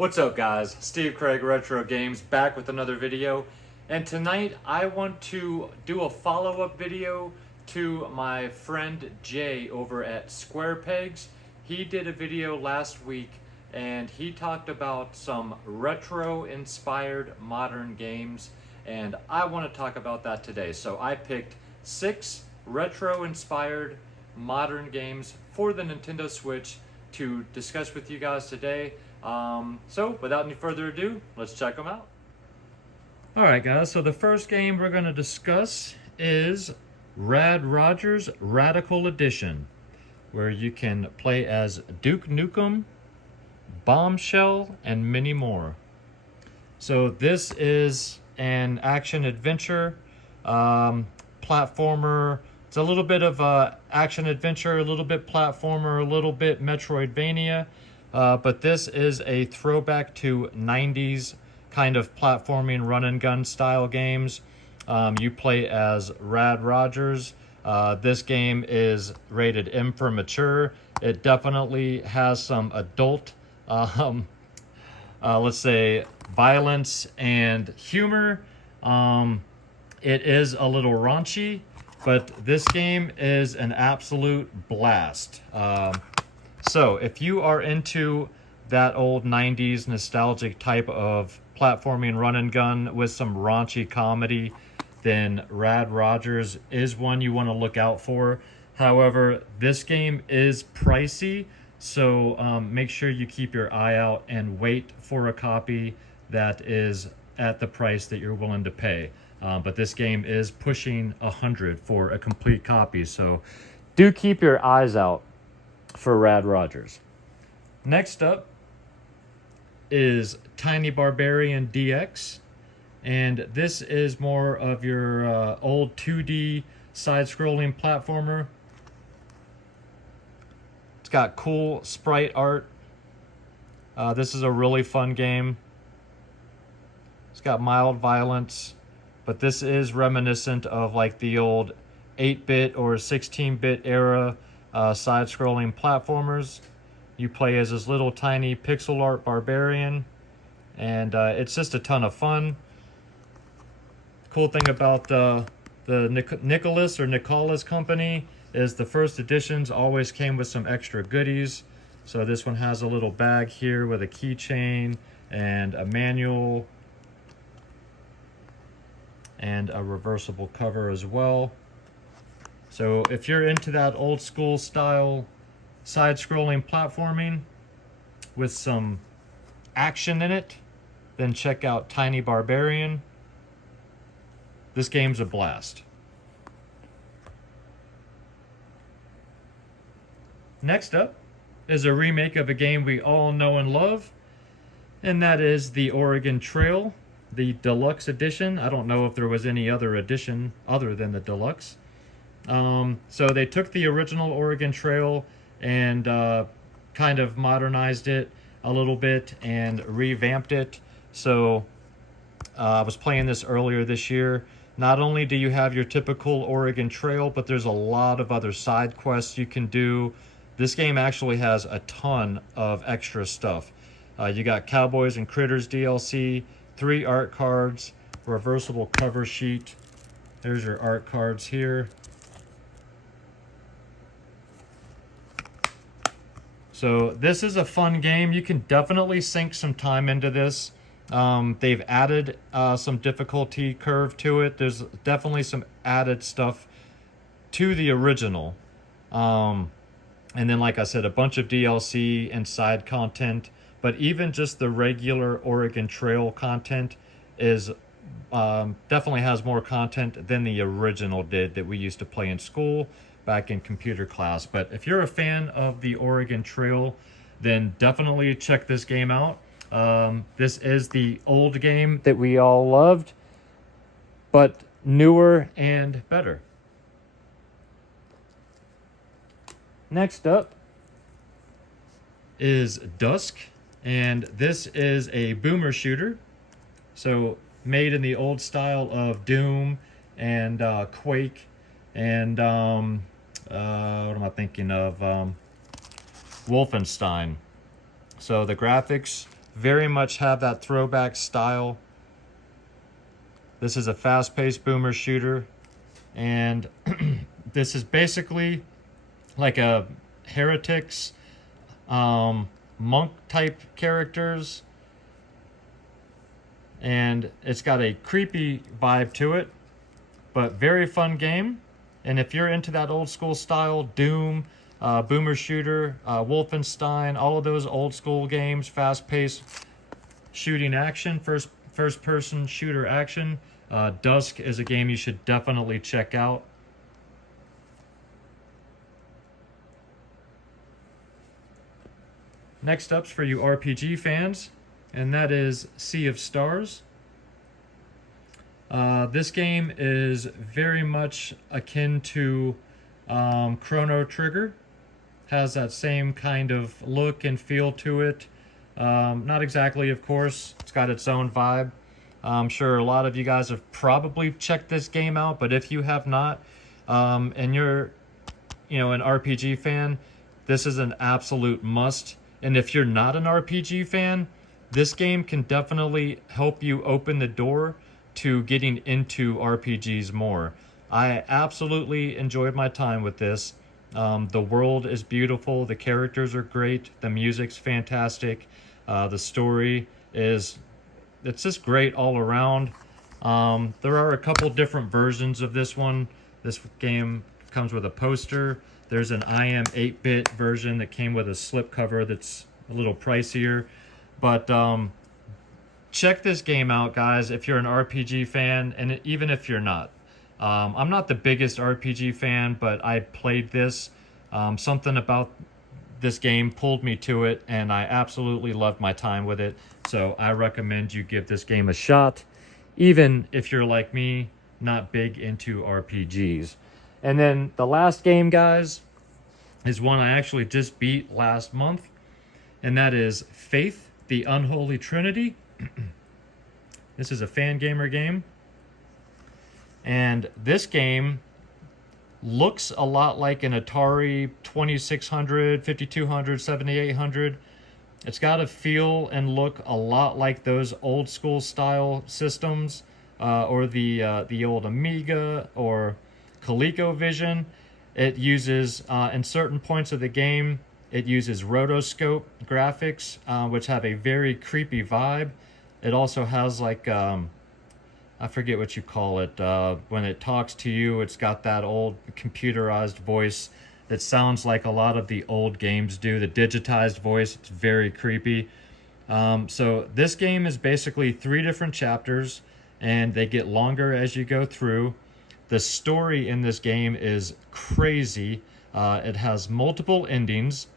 What's up guys, Steve Craig Retro Games back with another video, and tonight I want to do a follow-up video to my friend Jay over at Square Pegs. He did a video last week and he talked about some retro inspired modern games, and I want to talk about that today. So I picked 6 retro inspired modern games for the Nintendo Switch to discuss with you guys today. So without any further ado, let's check them out. Alright guys, so the first game we're going to discuss is Rad Rogers Radical Edition, where you can play as Duke Nukem, Bombshell, and many more. So this is an action-adventure platformer. It's a little bit of action-adventure, a little bit platformer, a little bit Metroidvania. But this is a throwback to 90s kind of platforming run-and-gun style games. You play as Rad Rogers. This game is rated M for mature. It definitely has some adult, let's say, violence and humor. It is a little raunchy, but this game is an absolute blast. So if you are into that old 90s nostalgic type of platforming run and gun with some raunchy comedy, then Rad Rogers is one you want to look out for. However, this game is pricey, so make sure you keep your eye out and wait for a copy that is at the price that you're willing to pay. But this game is pushing $100 for a complete copy, so do keep your eyes out for Rad Rogers. Next up is Tiny Barbarian DX, and this is more of your old 2D side-scrolling platformer. It's got cool sprite art. This is a really fun game. It's got mild violence, but this is reminiscent of like the old 8-bit or 16-bit era side-scrolling platformers. You play as this little tiny pixel art barbarian, and it's just a ton of fun. Cool thing about the Nicholas company is the first editions always came with some extra goodies. So this one has a little bag here with a keychain and a manual and a reversible cover as well. So if you're into that old school style side-scrolling platforming with some action in it, then check out Tiny Barbarian. This game's a blast. Next up is a remake of a game we all know and love, and that is the Oregon Trail, the Deluxe edition. I don't know if there was any other edition other than the Deluxe. So they took the original Oregon Trail and kind of modernized it a little bit and revamped it. So I was playing this earlier this year. Not only do you have your typical Oregon Trail, but there's a lot of other side quests you can do. This game actually has a ton of extra stuff. You got Cowboys and Critters DLC, 3 art cards, reversible cover sheet. There's your art cards here. So this is a fun game. You can definitely sink some time into this. They've added some difficulty curve to it. There's definitely some added stuff to the original. And then, like I said, a bunch of DLC and side content. But even just the regular Oregon Trail content is definitely has more content than the original did that we used to play in school back in computer class. But if you're a fan of the Oregon Trail, then definitely check this game out. This is the old game that we all loved, but newer and better. Next up is Dusk, and this is a boomer shooter. So made in the old style of Doom and Quake and what am I thinking of? Wolfenstein. So the graphics very much have that throwback style. This is a fast-paced boomer shooter, and this is basically like a heretics, monk type characters, and it's got a creepy vibe to it, but very fun game. And if you're into that old school style, Doom, boomer shooter, Wolfenstein, all of those old school games, fast-paced shooting action, first person shooter action, Dusk is a game you should definitely check out. Next up's for you RPG fans, and that is Sea of Stars. This game is very much akin to Chrono Trigger. Has that same kind of look and feel to it. Not exactly, of course. It's got its own vibe. I'm sure a lot of you guys have probably checked this game out, but if you have not, and you're, an RPG fan, this is an absolute must. And if you're not an RPG fan, this game can definitely help you open the door to getting into RPGs more. I absolutely enjoyed my time with this. The world is beautiful, the characters are great, the music's fantastic, the story it's just great all around. There are a couple different versions of this one. This game comes with a poster. There's an IM 8-bit version that came with a slipcover that's a little pricier. But check this game out, guys, if you're an RPG fan, and even if you're not. I'm not the biggest RPG fan, but I played this. Something about this game pulled me to it, and I absolutely loved my time with it. So I recommend you give this game a shot, even if you're like me, not big into RPGs. And then the last game, guys, is one I actually just beat last month, and that is Faith, the Unholy Trinity. This is a fan gamer game, and this game looks a lot like an Atari 2600, 5200, 7800. It's got a feel and look a lot like those old school style systems, or the old Amiga or ColecoVision. It uses, in certain points of the game, it uses rotoscope graphics, which have a very creepy vibe. It also has like, I forget what you call it, when it talks to you, it's got that old computerized voice that sounds like a lot of the old games do. The digitized voice, it's very creepy. So this game is basically 3 different chapters, and they get longer as you go through. The story in this game is crazy. It has multiple endings.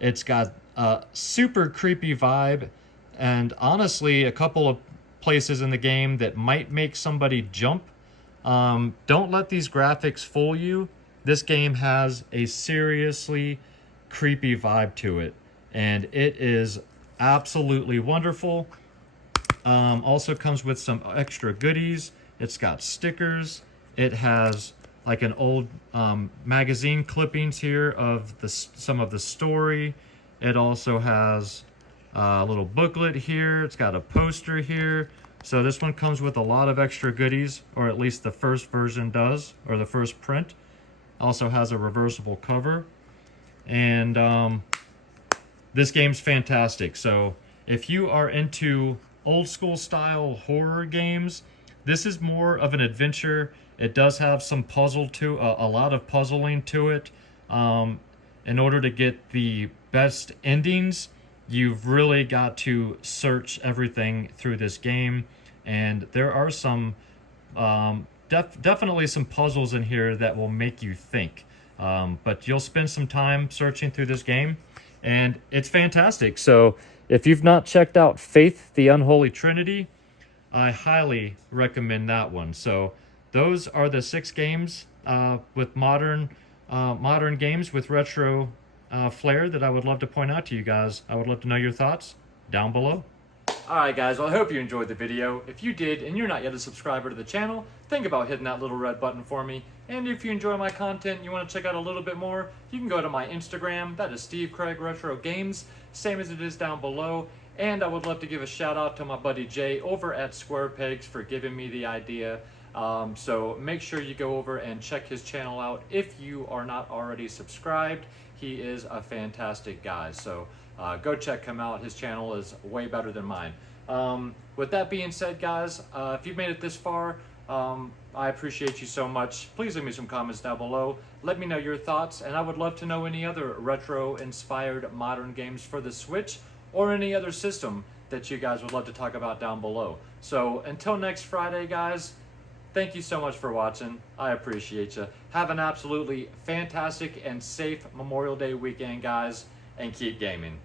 It's got a super creepy vibe, and honestly, a couple of places in the game that might make somebody jump. Don't let these graphics fool you. This game has a seriously creepy vibe to it, and it is absolutely wonderful. Also comes with some extra goodies. It's got stickers. It has like an old magazine clippings here of some of the story. It also has a little booklet here. It's got a poster here. So this one comes with a lot of extra goodies, or at least the first version does, or the first print. Also has a reversible cover. And this game's fantastic. So if you are into old school style horror games, this is more of an adventure. It does have some puzzle to a lot of puzzling to it. In order to get the best endings, you've really got to search everything through this game, and there are some definitely some puzzles in here that will make you think. But you'll spend some time searching through this game, and it's fantastic. So if you've not checked out Faith, the Unholy Trinity, I highly recommend that one. So those are the 6 games with modern games with retro flair that I would love to point out to you guys. I would love to know your thoughts down below. Alright guys, well I hope you enjoyed the video. If you did and you're not yet a subscriber to the channel, think about hitting that little red button for me. And if you enjoy my content and you want to check out a little bit more, you can go to my Instagram. That is Steve Craig Retro Games, same as it is down below. And I would love to give a shout out to my buddy Jay over at Square Pegs for giving me the idea. So make sure you go over and check his channel out if you are not already subscribed. He is a fantastic guy, so go check him out. His channel is way better than mine. With that being said, guys, if you've made it this far, I appreciate you so much. Please leave me some comments down below. Let me know your thoughts, and I would love to know any other retro-inspired modern games for the Switch or any other system that you guys would love to talk about down below. So until next Friday, guys, thank you so much for watching. I appreciate you. Have an absolutely fantastic and safe Memorial Day weekend, guys, and keep gaming.